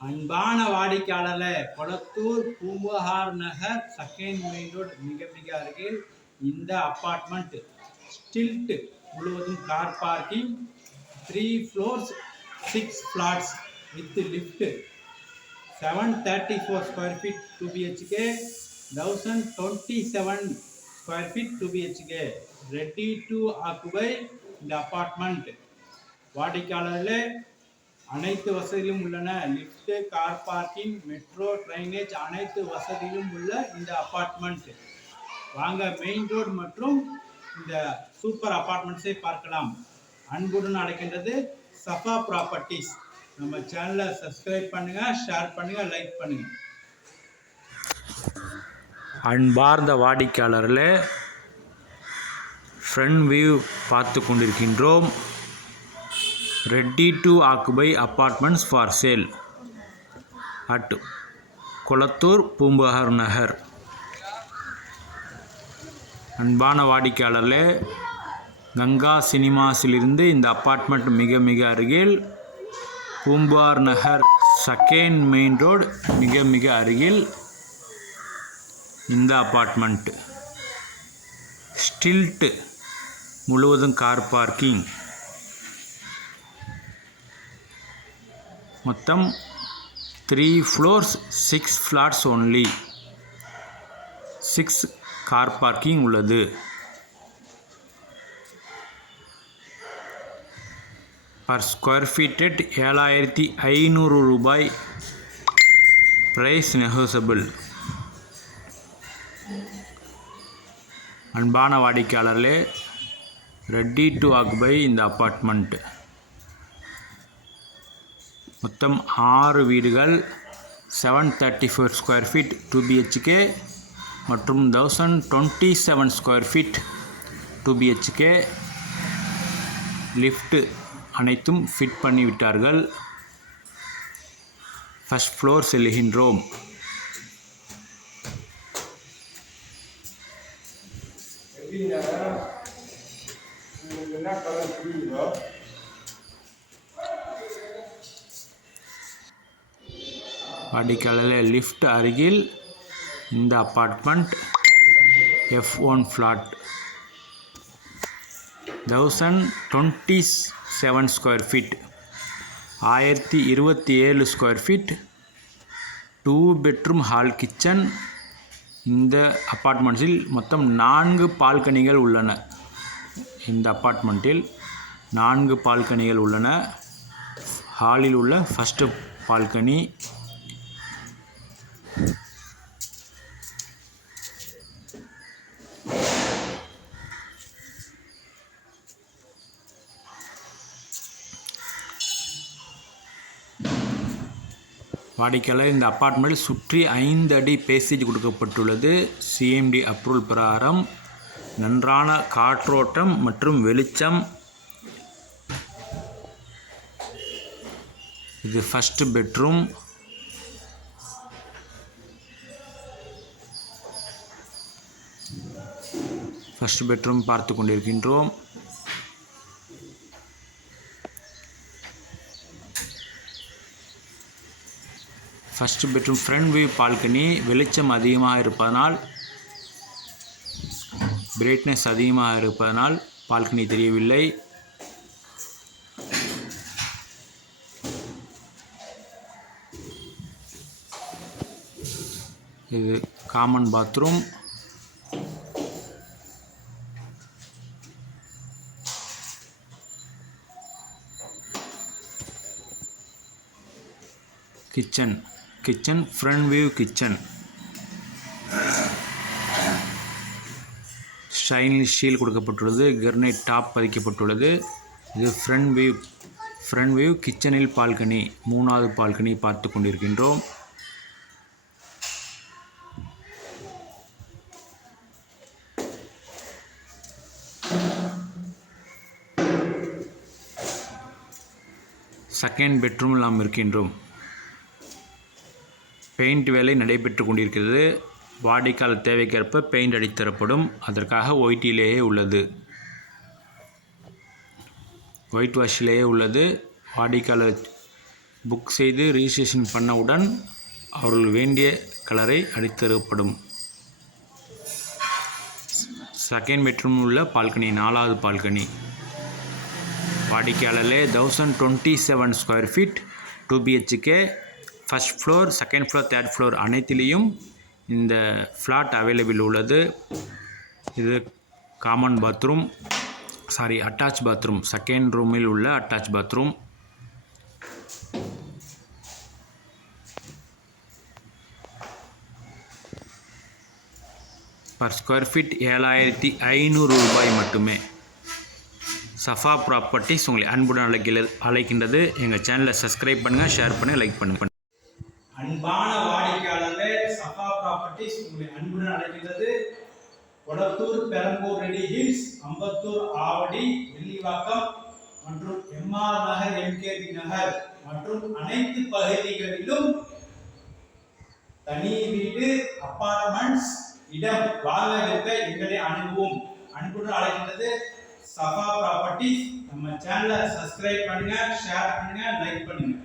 அன்பான வாடிக்கையாளர்களே Kolathur Poompuhar Nagar second main road மிக மிக அருகில் இந்த அப்பார்ட்மெண்ட் ஸ்டில்ட் முழுவதும் car parking three floors six flats with lift seven thirty four square feet two BHK thousand twenty seven square feet two BHK ready to occupy இந்த apartment. வாடிக்கையாளர்களே அனைத்து வசதிகளும் உள்ளன. Lift car parking metro drainage அனைத்து வசதியிலும் உள்ள இந்த apartment வாங்க மெயின் ரோடு மற்றும் இந்த சூப்பர் அப்பார்ட்மெண்ட்ஸை பார்க்கலாம். அன்புடன் அழைக்கின்றது சஃபா ப்ராப்பர்ட்டிஸ் நம்ம சேனலை சப்ஸ்கிரைப் பண்ணுங்க ஷேர் பண்ணுங்க லைக் பண்ணுங்க. அன்பார்ந்த வாடிக்கையாளர்களே ஃப்ரண்ட் வியூ பார்த்து கொண்டிருக்கின்றோம். Ready to occupy apartments for sale at Kolathur Poompuhar Nagar அன்பான வாடிக்கையாளர்களே கங்கா சினிமாஸிலிருந்து இந்த அப்பார்ட்மெண்ட் மிக மிக அருகில் Poompuhar Nagar second main road மிக மிக அருகில் இந்த அப்பார்ட்மெண்ட் ஸ்டில்ட்டு முழுவதும் கார் பார்க்கிங் மொத்தம் three floors six flats only six car parking உள்ளது. பர் ஸ்கொயர் ஃபீட்டட் ஏழாயிரத்தி ஐநூறு ரூபாய் ப்ரைஸ் நெகோசபிள் அன்பான வாடிக்கையாளர்களே ரெட்டி டு ஆக்குபை இந்த அப்பார்ட்மெண்ட் மொத்தம் ஆறு வீடுகள் seven thirty four square feet two BHK மற்றும் thousand twenty seven square feet two BHK lift அனைத்தும் ஃபிட் பண்ணிவிட்டார்கள். ஃபஸ்ட் ஃப்ளோர் செல்கின்றோம். வாடிக்கையாளர் லிஃப்ட் அருகில் இந்த apartment F one flat thousand twenty seven square feet ஆயிரத்தி இருபத்தி ஏழு square feet two bedroom hall kitchen இந்த அப்பார்ட்மெண்ட்ஸில் மொத்தம் நான்கு பால்கனிகள் உள்ளன. இந்த அப்பார்ட்மெண்ட்டில் நான்கு பால்கனிகள் உள்ளன. ஹாலில் உள்ள ஃபஸ்ட்டு பால்கனி வாடிக்கையாளர் இந்த அப்பார்ட்மெண்ட் சுற்றி ஐந்து அடி பேசேஜ் கொடுக்கப்பட்டுள்ளது. சிஎம்டி அப்ரூவல் பிரகாரம் நன்றான காற்றோட்டம் மற்றும் வெளிச்சம். இது ஃபஸ்ட்டு பெட்ரூம் ஃபஸ்ட் பெட்ரூம் பார்த்து கொண்டிருக்கின்றோம். First bedroom front view balcony வெளிச்சம் அதிகமாக இருப்பதனால் பிரைட்னஸ் அதிகமாக இருப்பதனால் பால்கனி தெரியவில்லை. இது common bathroom kitchen kitchen front view kitchen stainless steel கொடுக்கப்பட்டுள்ளது கெர்னைட் டாப் பதிக்கப்பட்டுள்ளது. இது ஃப்ரண்ட் வியூ ஃப்ரண்ட் வியூ கிச்சனில் பால்கனி மூணாவது பால்கனி பார்த்து கொண்டிருக்கின்றோம். செகண்ட் பெட்ரூமில் நாம் இருக்கின்றோம். பெயிண்ட் வேலை நடைபெற்று கொண்டிருக்கிறது. வாடிக்கால தேவைக்கேற்ப பெயிண்ட் அடித்தரப்படும் அதற்காக ஒயிட்டிலேயே உள்ளது. ஒயிட் வாஷிலேயே உள்ளது. வாடிக்காலை புக் செய்து ரிஜிஸ்ட்ரேஷன் பண்ணவுடன் அவர்கள் வேண்டிய கலரை அடித்தரப்படும் செகண்ட் பெட்ரூம் உள்ள பால்கனி நாலாவது பால்கனி. வாடிக்கையாளர்களே thousand twenty seven square feet two BHK first floor second floor third floor அனைத்திலையும் இந்த ஃப்ளாட் அவைலபிள் உள்ளது. இது common bathroom sorry attach bathroom second ரூமில் உள்ள attach bathroom per square feet ஏழாயிரத்தி ஐநூறு ரூபாய் மட்டுமே. சஃபா ப்ராப்பர்ட்டிஸ் உங்களை அன்புடன் அழைக்கிற அழைக்கின்றது. எங்கள் சேனலை சப்ஸ்கிரைப் பண்ணுங்கள் ஷேர் பண்ணுங்கள் லைக் பண்ணுங்கள் ப்ராப்பர்ட்டிஸ் உங்களை அன்புடன் அழைக்கின்றது. கொளத்தூர் பெரம்பூர் ரெடி ஹில்ஸ் அம்பத்தூர் ஆவடி வெள்ளிவாக்கம் மற்றும் எம்ஆர் நகர் எம்கேபி நகர் மற்றும் அனைத்து பகுதிகளிலும் தனி வீடு அப்பார்ட்மெண்ட்ஸ் இடம் வாங்க விற்க எங்களை அணுகுவோம். அன்புடன் அழைக்கின்றது சஃபா ப்ராப்பர்ட்டிஸ். நம்ம சேனலை சப்ஸ்கிரைப் பண்ணுங்க ஷேர் பண்ணுங்க லைக் பண்ணுங்க.